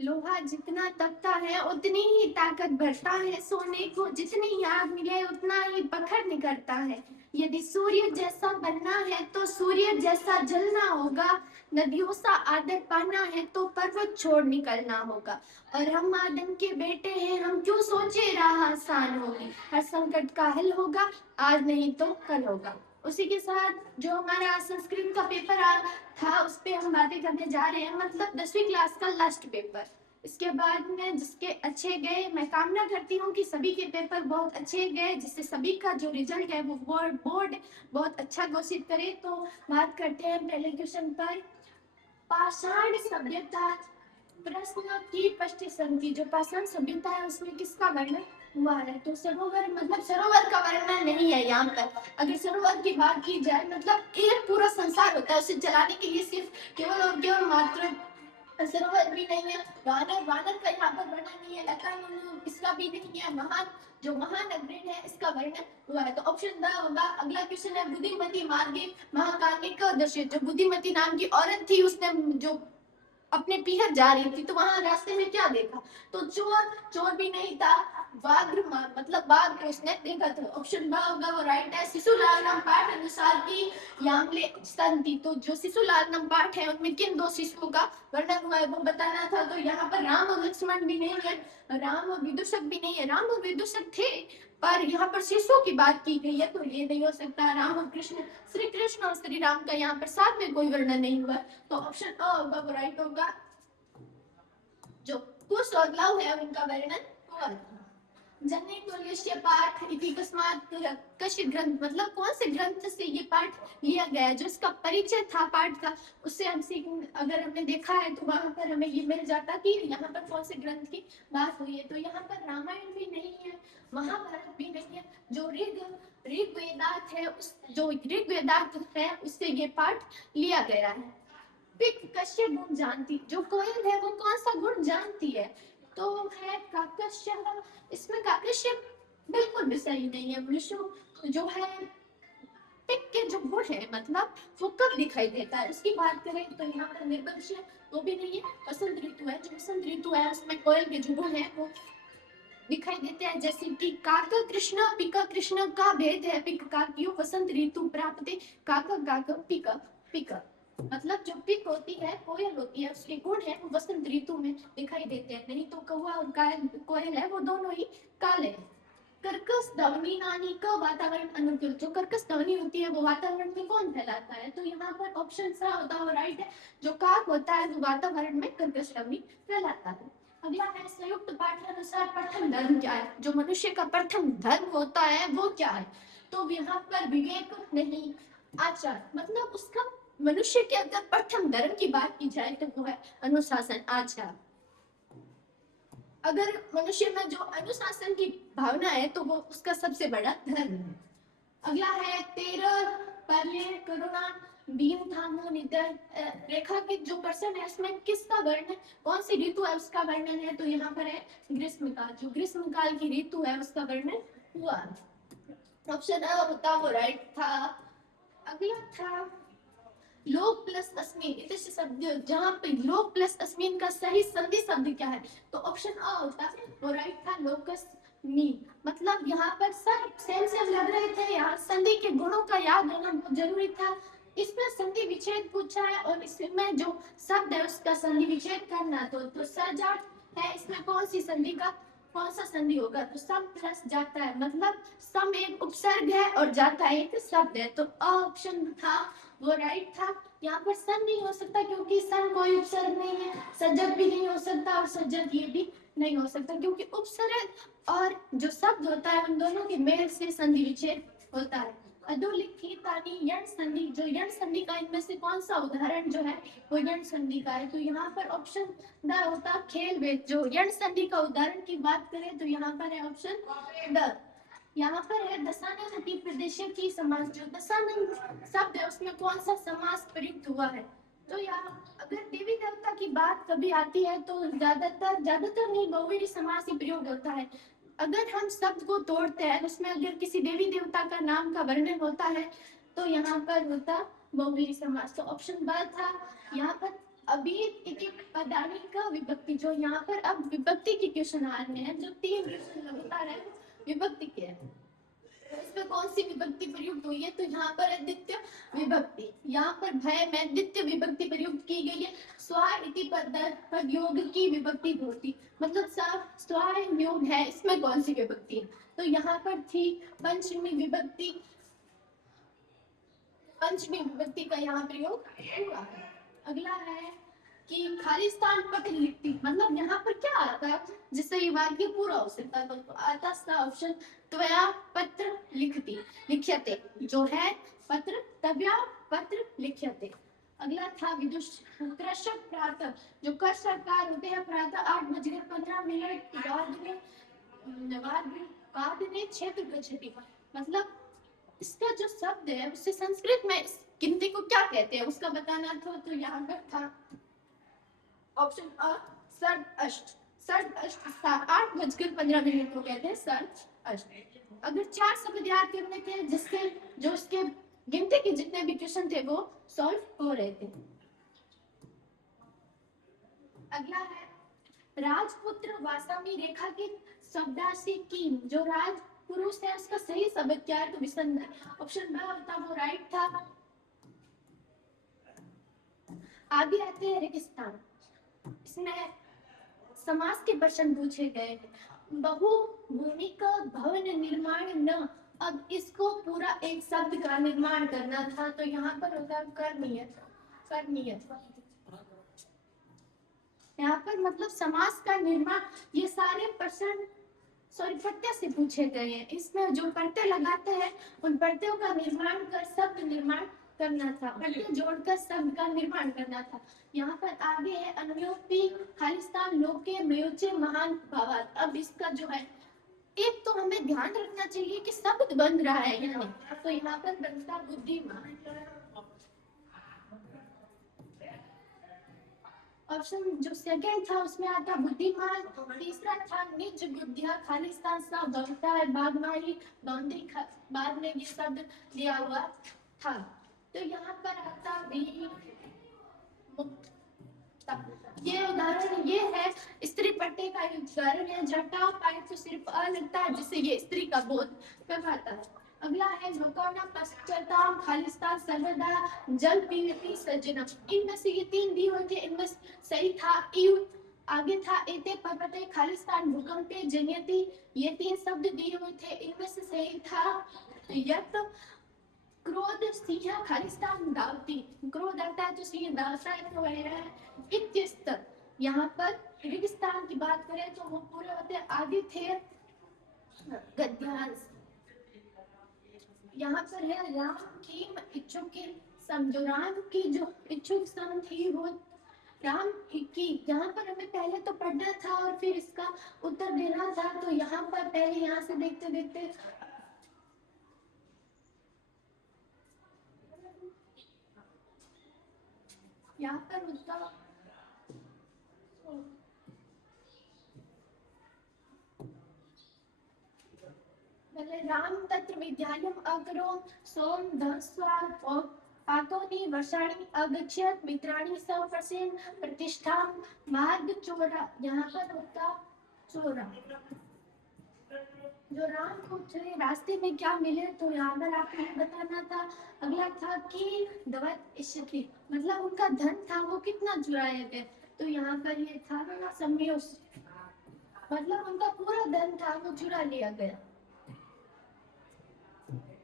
लोहा जितना तपता है उतनी ही ताकत बढ़ता है, सोने को जितनी आग मिले उतना ही पत्थर निकलता है। यदि सूर्य जैसा बनना है तो सूर्य जैसा जलना होगा, नदियों सा आदर पाना है तो पर्वत छोड़ निकलना होगा। और हम आदम के बेटे हैं, हम क्यों सोचे राह आसान होगी, हर संकट का हल होगा, आज नहीं तो कल होगा। उसी के साथ जो हमारा संस्कृत का पेपर था उस पे हम बातें करने जा रहे हैं, मतलब 10वीं क्लास का लास्ट पेपर। इसके बाद में जिसके अच्छे गए, मैं कामना करती हूँ कि सभी के पेपर बहुत अच्छे गए, जिससे सभी का जो रिजल्ट है वो बोर्ड बहुत अच्छा घोषित करे। तो बात करते हैं पहले क्वेश्चन पर। पाषाण सभ्यता प्रश्न की पृष्ठ संधि, जो पाषाण सभ्यता है उसमें किसका वर्णन हुआ है? तो सरोवर, मतलब सरोवर का वर्णन नहीं है यहाँ पर। अगर सरोवर की बात की जाए, मतलब एक पूरा संसार होता है, उसे चलाने के लिए सिर्फ केवल और केवल मात्र सरोवर भी नहीं है। वानर, वानर का यहाँ पर वर्णन नहीं है। लता इसका भी नहीं है। महान, जो महान अग्रणी है इसका वर्णन हुआ है। तो ऑप्शन द होगा। अगला क्वेश्चन है, बुद्धिमती मार्गे महाकाव्य का दृश्य, जो बुद्धिमती नाम की औरत थी उसने जो अपने पीहर जा रही थी तो वहां रास्ते में क्या देखा? तो चोर, चोर भी नहीं था। व्याघ्र, मतलब बाघ को उसने देखा था। ऑप्शन ब होगा वो राइट है। शिशुलाल नाम पाठ अनुसार की यांगले स्तंति, तो जो शिशुलाल नाम पाठ है उनमें किन दो शिशुओं का वर्णन हुआ है वो बताना था। तो यहाँ पर राम और लक्ष्मण भी नहीं है, राम और विदूषक भी नहीं है। राम और विदूषक थे पर यहाँ पर शिशुओं की बात की गई है तो ये नहीं हो सकता। राम और कृष्ण, श्री कृष्ण और श्री राम का यहाँ पर साथ में कोई वर्णन नहीं हुआ। तो ऑप्शन अ होगा वो राइट होगा। जो कुश और लव है उनका वर्णन हुआ। जन्य तुल्यस्य पाठ इति कस्मात् कस्य ग्रंथ, मतलब कौन से ग्रंथ से ये पाठ लिया गया है? जो इसका परिचय था पाठ का, उससे हम सीख, अगर हमने देखा है तो वहां पर हमें ये मिल जाता कि यहाँ पर कौन से ग्रंथ की बात हुई है। तो यहाँ पर रामायण भी नहीं है, महाभारत भी नहीं है। जो ऋग वेदार्थ है, उस जो ऋग वेदार्थ है उससे ये पाठ लिया गया है। पिक कश्य गुण जानती, जो कोयल है वो कौन सा गुण जानती है? तो है काकश्य। इसमें काकश्य बिल्कुल भी सही नहीं है। विष्णु जो है, पिक के जो गुण है, मतलब वो कब दिखाई देता है उसकी बात करें तो यहाँ पर निर्वंश वो भी नहीं है। वसंत ऋतु है, जो वसंत ऋतु है उसमें कोयल के जो गुण है वो दिखाई देते हैं। जैसे कि काक कृष्ण पिक कृष्ण का भेद है, पिक का क्यों वसंत ऋतु प्राप्त काक काक पिक पिक, मतलब जो पिक होती है, कोयल होती है, उसके गुण है वो वसंत ऋतु में दिखाई देते हैं। नहीं तो कौवा और कोयल है वो दोनों ही काले हैं। कर्कश ध्वनि नानी का वातावरण अनुकूल, जो कर्कश ध्वनि होती है वो वातावरण में कौन फैलाता है? तो यहाँ पर ऑप्शन सा होता है राइट है। जो काक होता है वो वातावरण में कर्कश ध्वनि फैलाता है। अगला है संयुक्त पाठ्यानुसार प्रथम धर्म क्या है? जो मनुष्य का प्रथम धर्म होता है वो क्या है? तो यहाँ पर विवेक नहीं, आचार, मतलब उसका मनुष्य के अगर प्रथम धर्म की बात की जाए तो वो है अनुशासन, आचार। अगर मनुष्य में जो अनुशासन की भावना है तो वो उसका सबसे बड़ा धर्म है। अगला है 13 पहले करुणा भीम थामो निधर रेखा के जो पर्सन है उसमें किसका वर्णन, कौन सी ऋतु है उसका वर्णन है? तो यहाँ पर है ग्रीष्म काल, जो ग्रीष्म काल की ऋतु है उसका वर्णन हुआ। ऑप्शन अ होता वो राइट था। अगला था लोक प्लस अस्मिन, इस शब्द जहाँ पे लोक प्लस अस्मिन का सही संधि शब्द क्या है? तो ऑप्शन अ होता वो राइट था, लोकस मीन। मतलब यहाँ पर सब सेम सेम लग रहे थे, यहाँ संधि के गुणों का याद होना बहुत जरूरी था। इसमें संधि विच्छेद पूछा है और इसमें जो शब्द है उसका संधि विच्छेद करना। तो सजाट है, इसमें कौन सी संधि का कौन सा संधि होगा? तो सम प्लस जाता है, मतलब सम एक उपसर्ग है और जाता एक शब्द है। तो अ ऑप्शन था वो राइट था। यहाँ पर सन नहीं हो सकता क्योंकि सन कोई उपसर्ग नहीं है। सजग भी नहीं हो सकता और सजग ये भी नहीं हो सकता क्योंकि उपसर्ग और जो शब्द होता है उन दोनों के मेल से संधि विच्छेद होता है। अधोलिखितानि यण संधि, जो यण संधि का इनमें से कौन सा उदाहरण जो है वो यण संधि का है? तो यहाँ पर ऑप्शन द होता खेल वेद। जो यण संधि का उदाहरण की बात करें तो यहाँ पर है ऑप्शन द। यहाँ पर है दशानन प्रदेश की समास, जो दशानन शब्द है उसमें कौन सा समास प्रयुक्त हुआ है? तो यहाँ अगर देवी देवता की बात कभी आती है तो ज्यादातर नहीं बहुव्रीहि समास ही प्रयोग होता है। अगर हम शब्द को तोड़ते हैं उसमें अगर किसी देवी देवता का नाम का वर्णन होता है तो यहाँ पर होता बहुव्रीहि समास। तो ऑप्शन ब था यहाँ पर अभी इति पदानी का विभक्ति, जो यहाँ पर अब विभक्ति के क्वेश्चन आ रहे हैं, जो 3 क्वेश्चन लगातार है विभक्ति के हैं। इसमें कौन सी विभक्ति प्रयुक्त हुई है? तो यहाँ पर है द्वितीय विभक्ति, यहाँ पर भय में द्वितीय विभक्ति प्रयुक्त की गई है। स्वा इति पद योग की विभक्ति होती, मतलब स्वा योग है, इसमें कौन सी विभक्ति है? तो यहाँ पर थी पंचमी विभक्ति, पंचमी विभक्ति का यहाँ प्रयोग हुआ है। अगला है कि खालिस्तान पत्र लिखती, मतलब यहाँ पर क्या आता है जिससे ये वाक्य पूरा हो सकता है? तो आता है ऑप्शन त्वया पत्र लिखती, लिख्यते, जो है पत्र, तव्या पत्र लिख्यते। अगला था विदुष कृषक प्रातः, जो कृषककार होते हैं प्रातः 8:15 बाद में क्षेत्र गच्छति, मतलब इसका जो शब्द है उससे संस्कृत में गिनती को क्या कहते हैं उसका बताना था। तो यहाँ पर था ऑप्शन अ सर्द अष्ट, सर्द अष्ट 8:15 को कहते हैं सर्द अष्ट। अगर 4 शब्द याद करने थे जिसके जो उसके गिनती के जितने भी क्वेश्चन थे वो सॉल्व हो रहे थे। अगला है राजपुत्र वासामी रेखा की शब्दाशी की, जो राज पुरुष है उसका सही शब्द क्या है? तो विसंध, ऑप्शन बी था वो राइट था। आगे आते हैं रेगिस्तान, इसमें समास के प्रश्न पूछे गए। बहु भूमि का भवन निर्माण न, अब इसको पूरा एक शब्द का निर्माण करना था, तो यहाँ पर होता करनीय, करनीय। यहाँ पर मतलब समास का निर्माण, ये सारे प्रश्न प्रत्यय से पूछे गए हैं। इसमें जो प्रत्यय लगाते हैं उन प्रत्ययों का निर्माण कर शब्द निर्माण करना था, प्रत्यय जोड़कर शब्द का निर्माण करना था। यहाँ पर आगे है अन्योपी खालिस्तान लोके मयोचे महान भावात। अब इसका जो है एक तो हमें ध्यान रखना चाहिए कि शब्द बन रहा है यहाँ, तो यहाँ पर बनता बुद्धिमान। ऑप्शन जो सेकंड था उसमें आता बुद्धिमान, तीसरा था निज बुद्धिया खालिस्तान सा बनता है बागमारी बंदी, बाद में ये शब्द दिया हुआ था। तो यहाँ पर आता भी ये उदाहरण ये है स्त्री पट्टे का उदाहरण है, जटा पाए तो सिर्फ अ लगता है जिससे ये स्त्री का बोध करवाता है। अगला है लोकाना पश्चाताम खालिस्तान सर्वदा जल पीवती सज्जनम, इनमें से ये 3 दिए हुए थे, इनमें सही था इव, आगे था एते पर्वते खालिस्तान भूकंपे जनियति, ये 3 शब्द दिए हुए थे, इनमें से सही था यत क्रोध सिंह खालिस्तान दावती, क्रोध आता है तो सिंह दावता है, तो वह इत्यस्त। यहाँ पर रेगिस्तान की बात करें तो वो पूरे होते आगे थे गद्यांश। यहाँ पर है राम की इच्छुक की सम, जो राम की जो इच्छुक सम थी वो राम की, यहाँ पर हमें पहले तो पढ़ना था और फिर इसका उत्तर देना था। तो यहाँ पर पहले यहाँ से देखते देखते यहाँ पर उसका राम तत्र विद्यालयम अकरो सोम धस्वा और पातोनि वर्षाणि अगच्छत मित्राणि सप्रसेन प्रतिष्ठा मार्ग चोरा, यहाँ पर होता चोरा। जो राम को चले रास्ते में क्या मिले, तो यहाँ पर आपको बताना था। अगला था कि दवत इष्टि, मतलब उनका धन था वो कितना चुराए थे, तो यहाँ पर ये था सम्योस, मतलब उनका पूरा धन था वो चुरा लिया गया।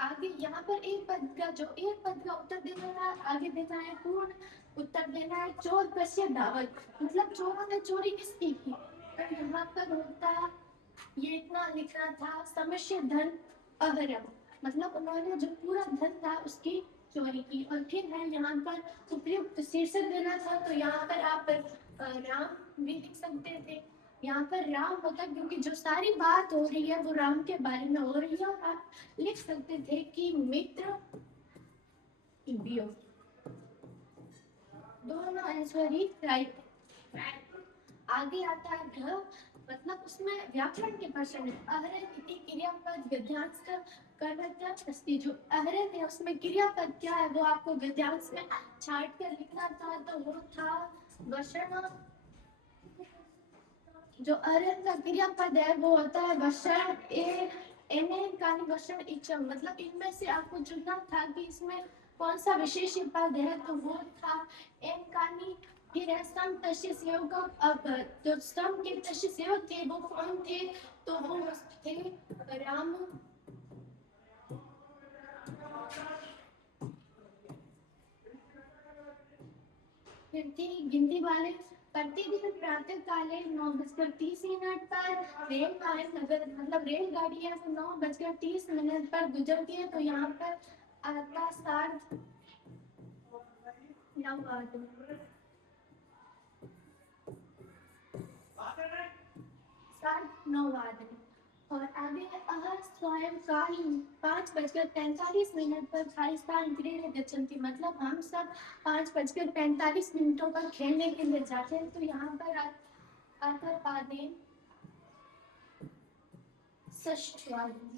आगे यहाँ पर एक पद का जो एक पद का उत्तर देना था, आगे देना है पूर्ण उत्तर देना है चोर कश्य धावत, मतलब चोरों ने चोरी किसकी की, तो यहाँ पर होता ये इतना लिखना था समस्या धन अहरम, मतलब उन्होंने जो पूरा धन था उसकी चोरी की। और फिर है यहाँ पर उपयुक्त शीर्षक देना था, तो यहाँ पर आप राम भी लिख सकते थे। यहाँ पर राम होता क्योंकि जो सारी बात हो रही है वो राम के बारे में हो रही है, और आप लिख सकते थे कि मित्र दोनों आंसर ही राइट। आगे आता है घ, मतलब उसमें व्याकरण के प्रश्न है। अहरन इति क्रियापद गद्यांश का कर्मत्व अस्ति, जो अहरन है उसमें क्रियापद क्या है वो आपको गद्यांश में छांट कर लिखना था, तो वो था वषण, जो अरन का क्रियापद है वो होता है वषण। एने कानी वषण इचम, मतलब इनमें से आपको चुनना था कि इसमें कौन सा विशेष पद है, तो वो था एन कानी। फिर है सम तस्य सेवक। अब जो सम के तस्य सेवक थे वो कौन थे, तो वो थे राम। फिर थी गिनती वाले। प्रतिदिन प्रातः काले 9:30 पर रेलगाड़ी, नगर मतलब रेलगाड़ियां 9:30 पर गुजरती है, तो यहाँ पर आता 9:09। 9:09। और आगे स्वयं काल 5:45 पर खालिस्तान क्रीडा गच्छन्ति, मतलब हम सब 5:45 पर खेलने के लिए जाते हैं, तो यहाँ पर आता पादे षष्ठवादन।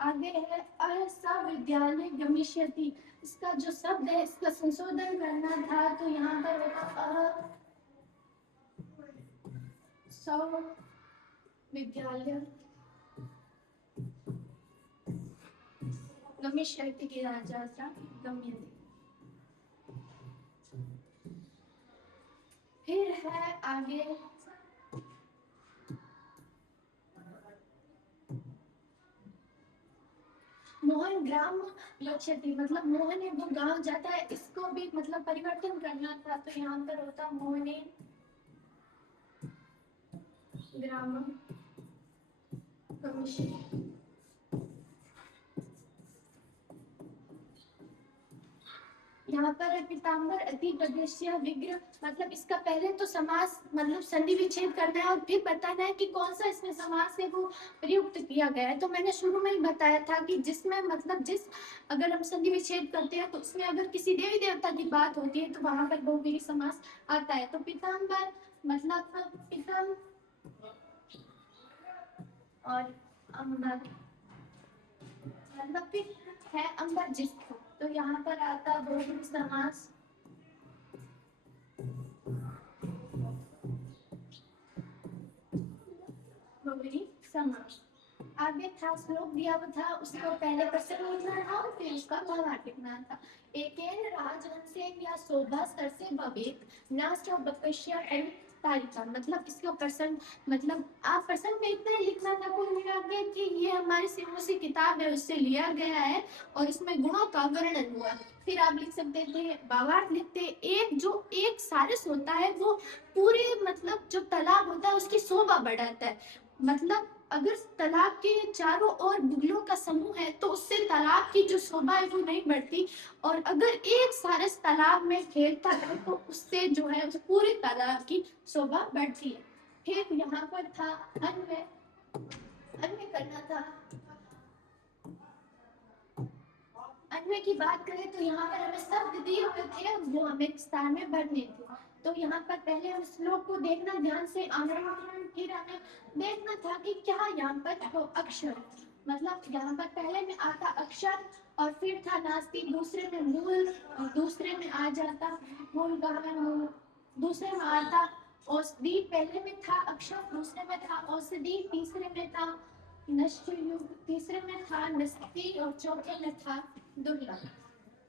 आगे है असविद्यालय गमिष्यति, इसका जो शब्द है इसका संशोधन करना था, तो यहाँ पर होगा विद्यालय गमिष्यति के राजा गम्यते। फिर है आगे मोहन ग्राम गच्छति, मतलब मोहन है वो गांव जाता है, इसको भी मतलब परिवर्तन करना था, तो यहाँ पर होता मोहने ग्राम गमिष्यति। यहाँ पर पीताम्बर अति प्रदेशीय विग्रह, मतलब इसका पहले तो समास मतलब संधि विच्छेद करना है और फिर बताना है कि कौन सा इसमें समास है वो प्रयुक्त किया गया है। तो मैंने शुरू में ही बताया था कि जिसमें मतलब अगर हम संधि विच्छेद करते हैं तो उसमें अगर किसी देवी देवता की बात होती है तो वहां पर बहुव्रीहि समास आता है। तो पीताम्बर मतलब पीतम और अम्बर, मतलब है अंबर जिसको, तो यहाँ पर आता बहुव्रीहि समास। बहुव्रीहि समास। आगे था श्लोक दिया हुआ था, उसको पहले प्रसंग लिखना था और फिर उसका भावार्थ लिखना था। एकेन राजहंसेन या शोभा सरसे भवेत न स बकश्य तारिका, मतलब इसका प्रसंग मतलब आप प्रसंग में इतना ही लिखना था कुल मिला के कि ये हमारी सिमुसी किताब है उससे लिया गया है और इसमें गुणों का वर्णन हुआ। फिर आप लिख सकते थे भावार्थ लिखते, एक सारस होता है वो पूरे मतलब जो तालाब होता है उसकी शोभा बढ़ाता है। मतलब अगर तालाब के चारों ओर बुगलों का समूह है तो उससे तालाब की जो शोभा है वो नहीं बढ़ती, और अगर एक सारस तालाब में खेलता है तो उससे जो है उस पूरे तालाब की शोभा बढ़ती है। फिर यहाँ पर था अन्वय, अन्वय करना था। अन्वय की बात करें तो यहाँ पर हमें शब्द दिए हुए थे वो हमें स्थान में भरने थे। तो यहाँ पर पहले हम श्लोक को देखना ध्यान से, आनंद फिर हमें देखना था कि क्या यहाँ पर तो अक्षर, मतलब यहाँ पर पहले में आता अक्षर और फिर था नास्ति, दूसरे में मूल और दूसरे में आ जाता मूल गाय मूल, दूसरे में आता औषधि, पहले में था अक्षर, दूसरे में था औषधि, तीसरे में था नष्ट युग, तीसरे में था नस्ति और चौथे में था दुर्लभ।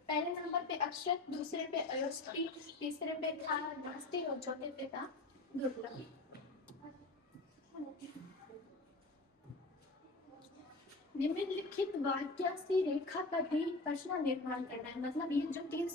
पहले नंबर पे अक्षर, दूसरे पे अयोस्ती, तीसरे पे था नास्ति और चौथे पे था दुर्लभ। निम्नलिखित वाक्य से रेखा का भी प्रश्न निर्माण करना है, मतलब ये जो तीन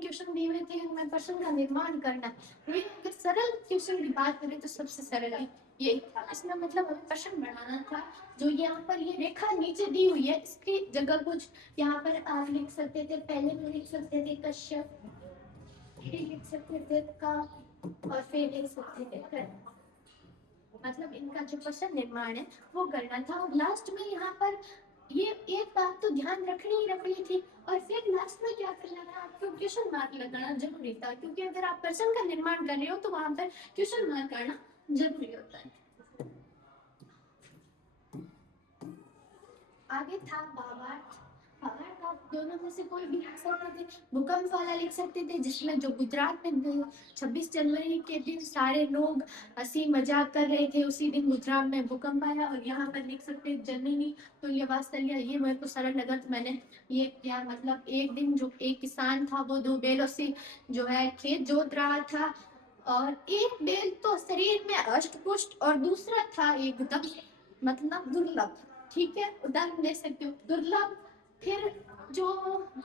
क्वेश्चन दिए हुए थे उनमें प्रश्न का निर्माण करना है। ये अगर सरल क्वेश्चन की बात करें तो सबसे सरल है यही था, इसमें मतलब हमें प्रश्न बनाना था। जो यहाँ पर ये रेखा नीचे दी हुई है इसकी जगह कुछ यहाँ पर आप लिख सकते थे, पहले में लिख सकते थे कश्यप, फिर लिख सकते थे का, और फिर लिख सकते थे कर, मतलब इनका जो प्रश्न निर्माण है वो करना था। और लास्ट में यहाँ पर ये एक बात तो ध्यान रखनी थी, और फिर लास्ट में क्या करना था, आपको क्वेश्चन मार्क लगाना जरूरी था, क्योंकि अगर आप प्रश्न का निर्माण कर रहे हो तो वहां पर क्वेश्चन मार्क करना जरूरी होता है। आगे था भावार्थ। भावार्थ आप दोनों में से कोई भी लिख सकते थे। भूकंप वाला लिख सकते थे जिसमें जो गुजरात में 26 जनवरी के दिन सारे लोग हंसी मजाक कर रहे थे, उसी दिन गुजरात में भूकंप आया। और यहाँ पर लिख सकते जननी तुल्य वात्सल्य, ये मेरे को सरल लगा तो मैंने ये किया। मतलब एक दिन जो एक किसान था वो 2 बैलों से जो है खेत जोत रहा था, और एक बैल तो शरीर में अष्ट पुष्ट और दूसरा था एकदम मतलब दुर्लभ। ठीक है, उदाहरण दे सकते हो दुर्लभ। फिर जो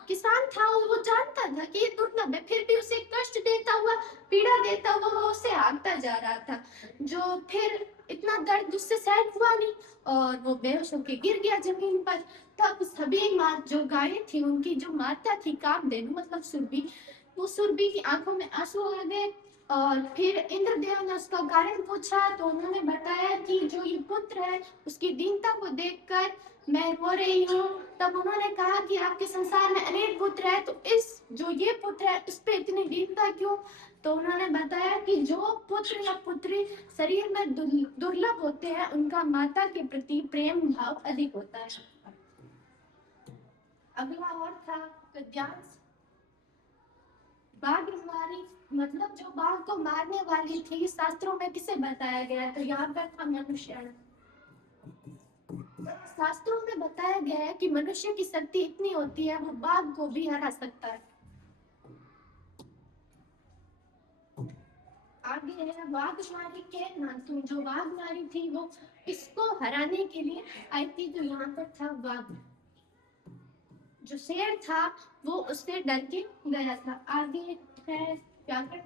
किसान था वो जानता था कि ये दुर्लभ है, फिर भी उसे कष्ट देता हुआ, पीड़ा देता हुआ वो उसे हाँकता जा रहा था। जो फिर इतना दर्द उससे सहन हुआ नहीं और वो बेहोश होकर गिर गया जमीन पर। तब सभी माँ जो गायें थी उनकी जो माता थी कामधेनु मतलब सुरभि, वो सुरभि की आंखों में आंसू आ गए। और फिर इंद्रदेव ने उसका कारण पूछा तो उन्होंने बताया कि जो ये पुत्र है उसकी दीनता को देखकर मैं रो रही हूँ। तब उन्होंने कहा कि आपके संसार में अनेक पुत्र है, तो इस जो ये पुत्र है उस पे इतनी दीनता क्यों? तो उन्होंने बताया कि जो पुत्र या पुत्री शरीर में दुर्लभ होते हैं उनका माता के प्रति प्रेम भाव अधिक होता है। अगला और था गद्यांश। बाघ मारी मतलब जो बाघ को मारने वाली थी शास्त्रों में किसे बताया गया? तो यहाँ पर था मनुष्य। शास्त्रों में बताया गया है कि मनुष्य की शक्ति इतनी होती है वो बाघ को भी हरा सकता है। आगे है वाघमारी के नाथुन। जो वाघमारी थी वो इसको हराने के लिए आई थी। जो यहाँ पर था वाघ, जो शेर था वो उससे डर के गया था। आगे है व्याकरण।